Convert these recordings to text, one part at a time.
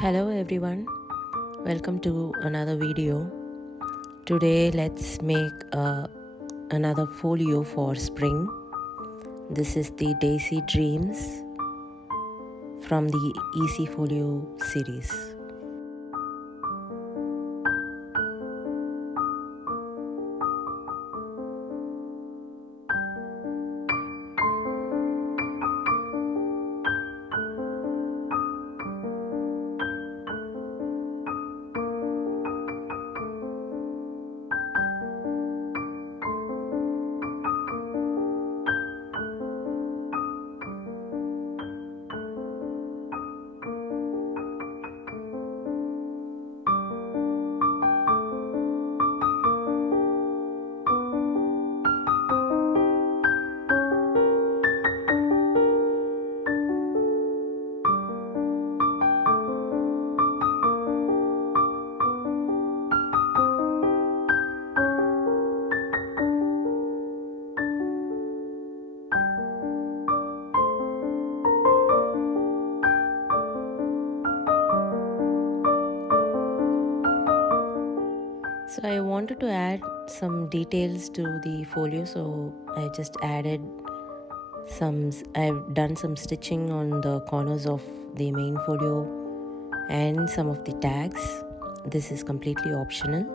Hello everyone, welcome to another video. Today let's make another folio for spring. This is the Daisy Dreams from the Easy Folio series. So I wanted to add some details to the folio, so I just added I've done some stitching on the corners of the main folio and some of the tags. This is completely optional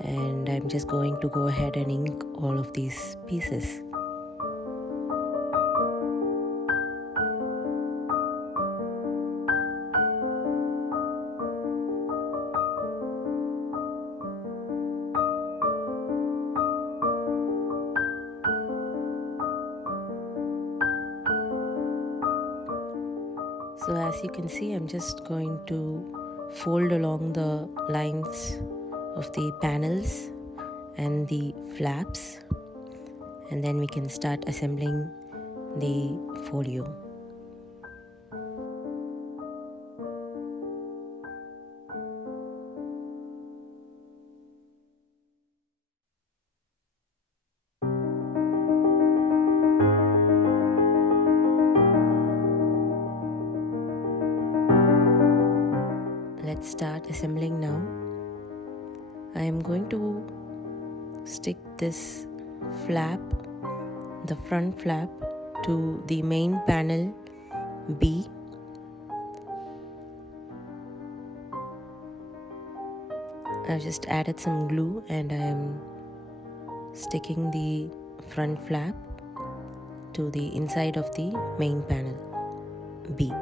and I'm just going to go ahead and ink all of these pieces. So as you can see, I'm just going to fold along the lines of the panels and the flaps, and then we can start assembling the folio. Let's start assembling now. I am going to stick this flap, the front flap, to the main panel B. I've just added some glue and I am sticking the front flap to the inside of the main panel B.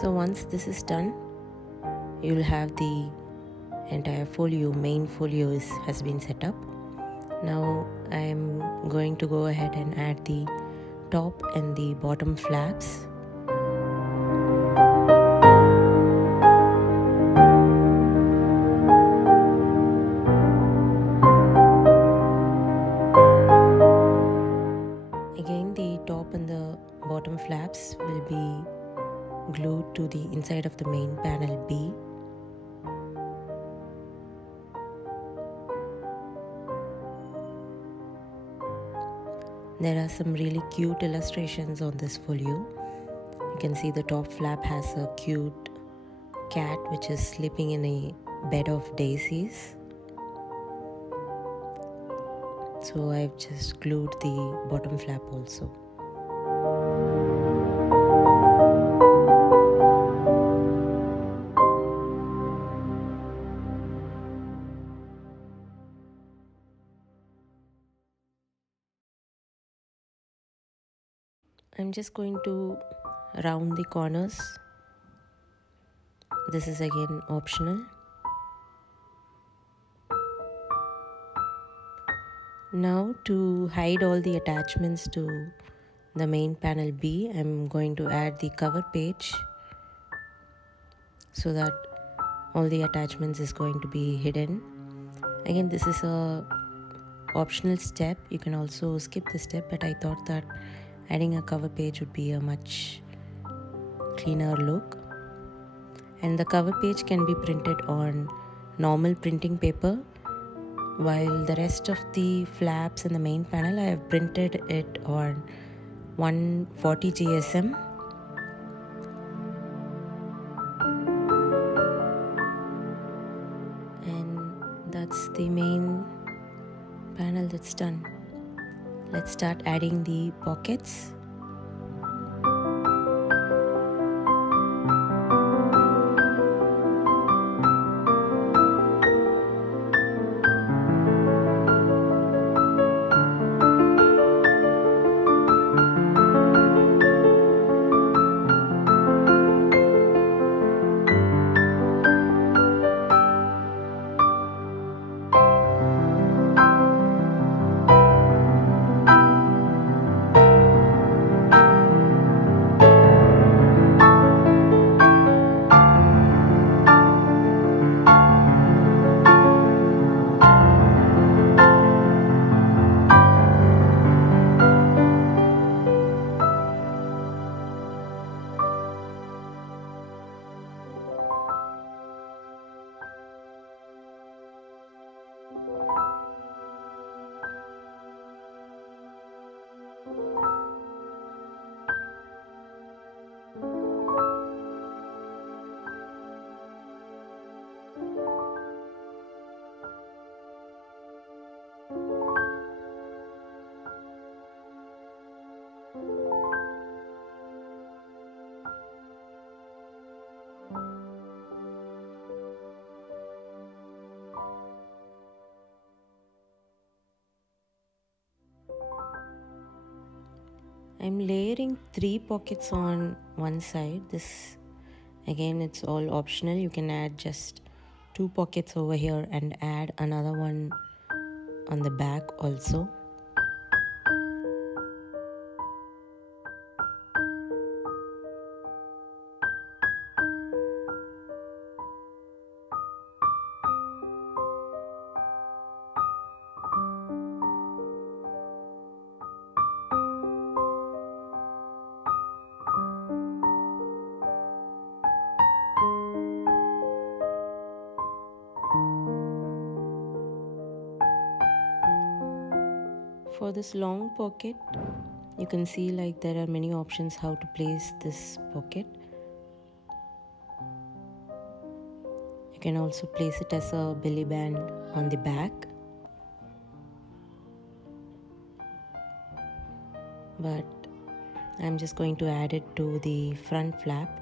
So once this is done, you'll have the entire folio, main folio has been set up. Now I'm going to go ahead and add the top and the bottom flaps. Again, the top and the bottom flaps will be glued to the inside of the main panel B. There are some really cute illustrations on this folio. You can see the top flap has a cute cat which is sleeping in a bed of daisies. So I've just glued the bottom flap also. I'm just going to round the corners. This is again optional. Now to hide all the attachments to the main panel B, I'm going to add the cover page so that all the attachments is going to be hidden. Again, this is a optional step. You can also skip this step, but I thought that adding a cover page would be a much cleaner look. And the cover page can be printed on normal printing paper, while the rest of the flaps and the main panel I have printed it on 140 GSM. And that's the main panel that's done. Let's start adding the pockets. I'm layering 3 pockets on one side. This again, it's all optional. You can add just 2 pockets over here and add another one on the back also. For this long pocket, you can see like there are many options how to place this pocket. You can also place it as a belly band on the back. But I'm just going to add it to the front flap.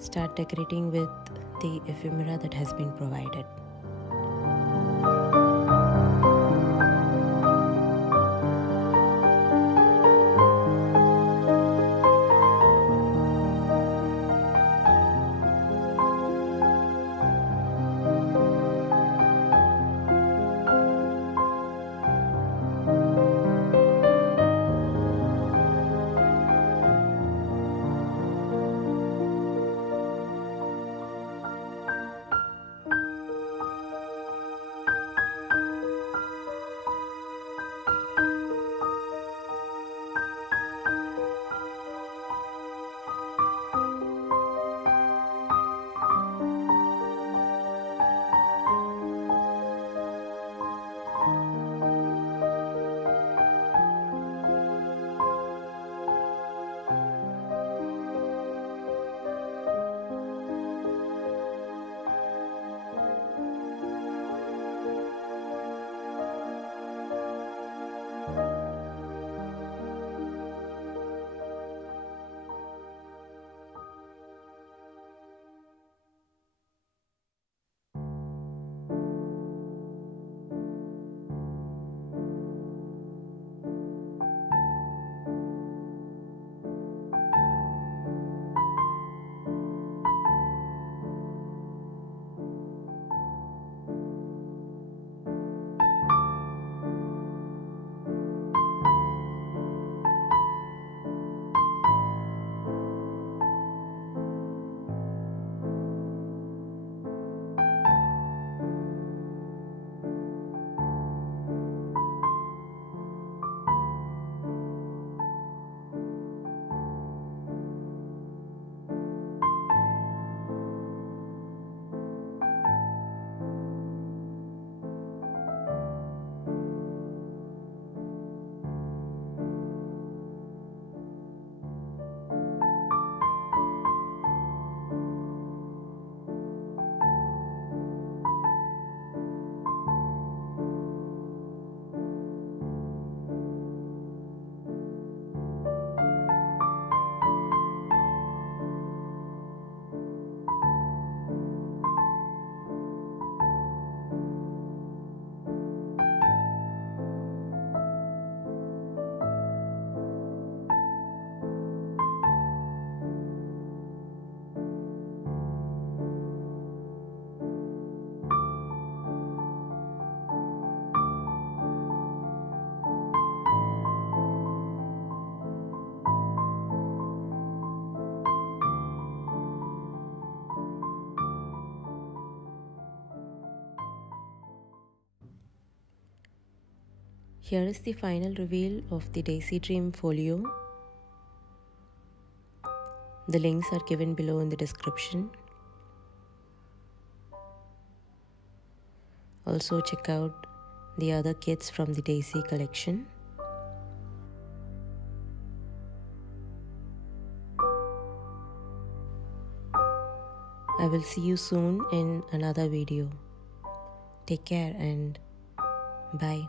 Start decorating with the ephemera that has been provided. Here is the final reveal of the Daisy Dream Folio. The links are given below in the description. Also check out the other kits from the Daisy collection. I will see you soon in another video. Take care and bye.